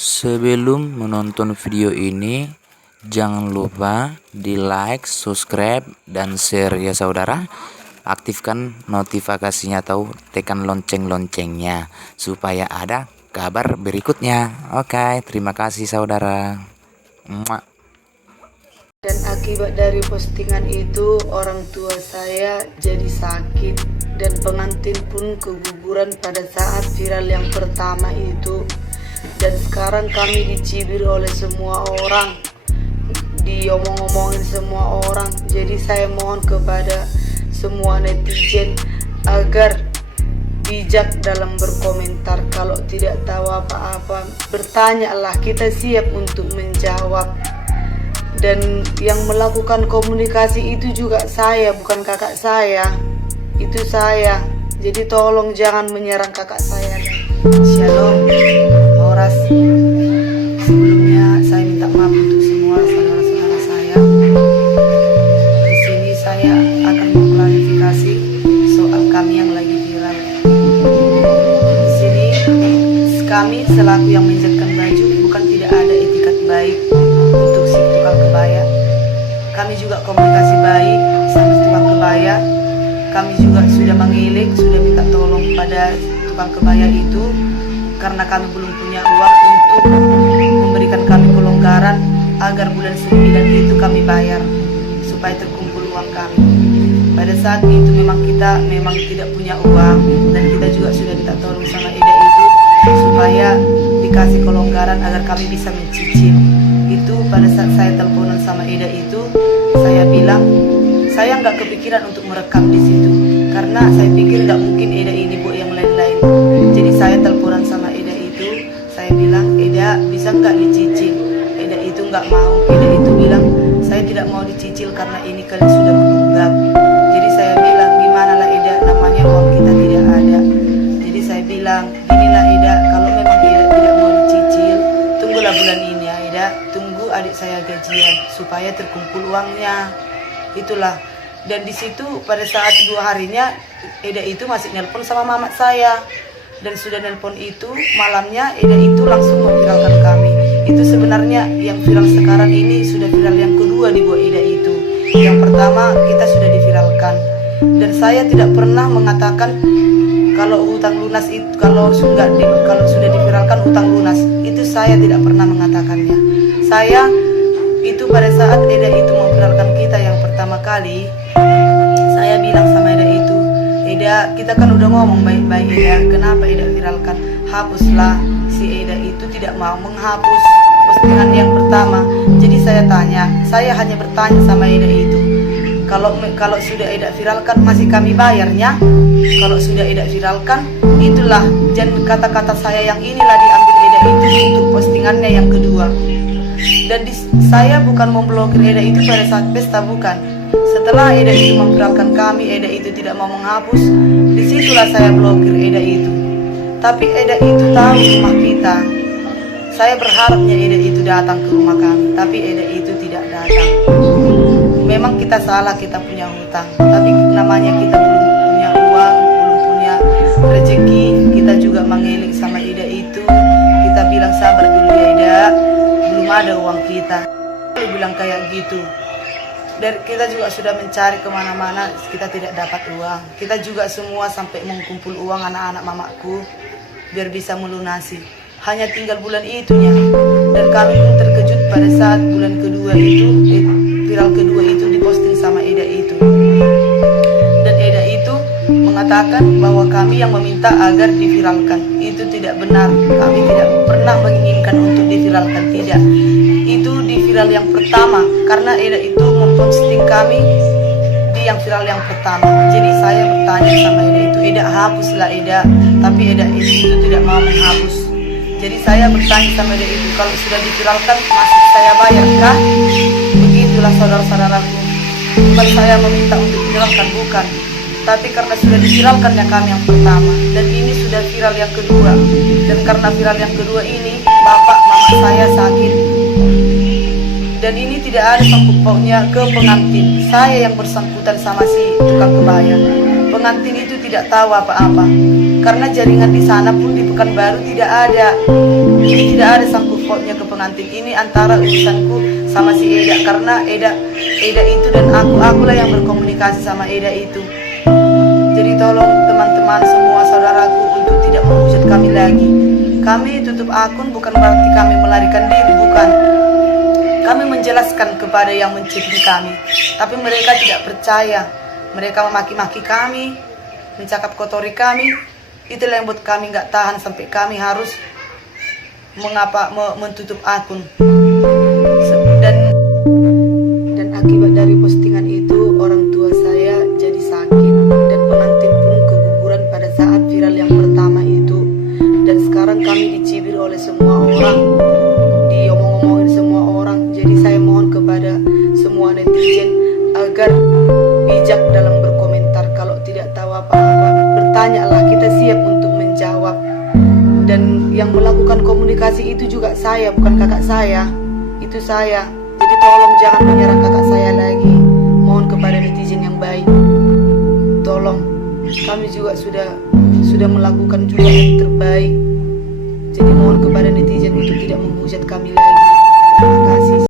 Sebelum menonton video ini, jangan lupa di like, subscribe, dan share ya saudara. Aktifkan notifikasinya atau tekan lonceng-loncengnya supaya ada kabar berikutnya. Oke, terima kasih saudara. Muah. Dan akibat dari postingan itu, orang tua saya jadi sakit dan pengantin pun keguguran pada saat viral yang pertama itu. Dan sekarang kami dicibir oleh semua orang, diomong-omongin semua orang. Jadi saya mohon kepada semua netizen agar bijak dalam berkomentar. Kalau tidak tahu apa-apa, bertanyalah, kita siap untuk menjawab. Dan yang melakukan komunikasi itu juga saya, bukan kakak saya. Itu saya. Jadi tolong jangan menyerang kakak saya. Shalom, Horas. Sebelumnya saya minta maaf untuk semua saudara-saudara saya. Di sini saya akan mengklarifikasi soal kami yang lagi viral. Di sini kami selaku yang menjadikan baju bukan tidak ada etikat baik untuk si tukang kebaya. Kami juga komunikasi baik sama tukang kebaya. Kami juga sudah mengilik, sudah minta tolong pada tukang kebaya itu karena kami belum punya uang untuk memberikan kami kelonggaran agar bulan 9 itu kami bayar supaya terkumpul uang kami. Pada saat itu memang kita tidak punya uang dan kita juga sudah minta tolong sama Eda itu supaya dikasih kelonggaran agar kami bisa mencicil. Itu pada saat saya teleponan sama Eda itu, saya bilang saya nggak kepikiran untuk merekam di situ karena saya pikir nggak mungkin Eda ini buat yang lain-lain. Jadi saya teleponan sama Eda itu, saya bilang, Eda bisa nggak dicicil? Eda itu nggak mau. Eda itu bilang saya tidak mau dicicil karena ini kalian sudah menunggak. Jadi saya bilang, gimana lah Eda, namanya uang kita tidak ada. Jadi saya bilang, inilah Eda, kalau memang Eda tidak mau dicicil, tunggulah bulan ini ya Eda, tunggu adik saya gajian supaya terkumpul uangnya. Itulah. Dan di situ pada saat 2 harinya Eda itu masih nelpon sama mamat saya. Dan sudah nelpon itu malamnya Eda itu langsung memviralkan kami. Itu sebenarnya yang viral sekarang ini sudah viral yang kedua di buat Eda itu. Yang pertama kita sudah diviralkan. Dan saya tidak pernah mengatakan kalau hutang lunas itu kalau sudah diviralkan hutang lunas. Itu saya tidak pernah mengatakannya. Saya itu pada saat Eda itu memviralkan kita yang pertama kali, saya bilang sama Eda itu, Eda, kita kan udah ngomong baik-baik Eda, kenapa Eda viralkan? Hapuslah. Si Eda itu tidak mau menghapus postingan yang pertama. Jadi saya hanya bertanya sama Eda itu, kalau sudah Eda viralkan masih kami bayarnya? Kalau sudah Eda viralkan, itulah kata-kata saya yang inilah diambil Eda itu untuk postingannya yang kedua. Dan saya bukan memblokir Eda itu pada saat pesta, bukan. Setelah Eda itu memviralkan kami, Eda itu tidak mau menghapus, disitulah saya blokir Eda itu. Tapi Eda itu tahu rumah kita. Saya berharapnya Eda itu datang ke rumah kami, tapi Eda itu tidak datang. Memang kita salah, kita punya hutang, tapi namanya kita belum punya uang, belum punya rezeki. Kita juga mengeling sama Eda itu. Kita bilang sabar dulu ya Eda, belum ada uang kita. Dia bilang kayak gitu. Dan kita juga sudah mencari kemana-mana, kita tidak dapat uang. Kita juga semua sampai mengumpul uang anak-anak mamaku biar bisa melunasi. Hanya tinggal bulan itunya. Dan kami pun terkejut pada saat bulan kedua itu, viral kedua itu diposting sama Eda itu. Dan Eda itu mengatakan bahwa kami yang meminta agar diviralkan. Itu tidak benar. Kami tidak pernah menginginkan untuk diviralkan, tidak. Itu di viral yang pertama karena Eda itu memposting kami di yang viral yang pertama. Jadi saya bertanya sama Eda itu, Eda hapuslah Eda, tapi Eda itu tidak mau menghapus. Jadi saya bertanya sama Eda itu, kalau sudah diviralkan masih saya bayarkah? Begitulah saudara-saudaraku. Bukan saya meminta untuk diviralkan, bukan. Tapi karena sudah diviralkan yang kami yang pertama, dan ini sudah viral yang kedua. Dan karena viral yang kedua ini, bapak mama saya sakit. Dan ini tidak ada sangkut pautnya ke pengantin. Saya yang bersangkutan sama si tukang kebaya. pengantin itu tidak tahu apa-apa. Karena jaringan di sana pun di Pekanbaru tidak ada. Jadi tidak ada sangkut pautnya ke pengantin ini antara urusanku sama si Eda. Karena Eda itu dan akulah yang berkomunikasi sama Eda itu. Jadi tolong teman-teman semua saudaraku untuk tidak menghujat kami lagi. Kami tutup akun bukan berarti kami melarikan diri, bukan. Kami menjelaskan kepada yang mencegah kami, tapi mereka tidak percaya. Mereka memaki-maki kami, mencakap kotori kami. Itulah yang buat kami nggak tahan sampai kami harus menutup akun. Dan akibat dari postingan itu orang tua saya jadi sakit dan pengantin pun keguguran pada saat viral yang pertama itu. Dan sekarang kami dicibir oleh semua orang, diomong-omongin semua orang. Jadi saya mohon kepada semua netizen agar bijak dalam berkomentar. Kalau tidak tahu apa-apa, bertanyalah, kita siap untuk menjawab. Dan yang melakukan komunikasi itu juga saya, bukan kakak saya. Itu saya. Jadi tolong jangan menyerang kakak saya lagi. Mohon kepada netizen yang baik, tolong. Kami juga sudah melakukan juga yang terbaik. Jadi mohon kepada netizen untuk tidak menghujat kami lagi.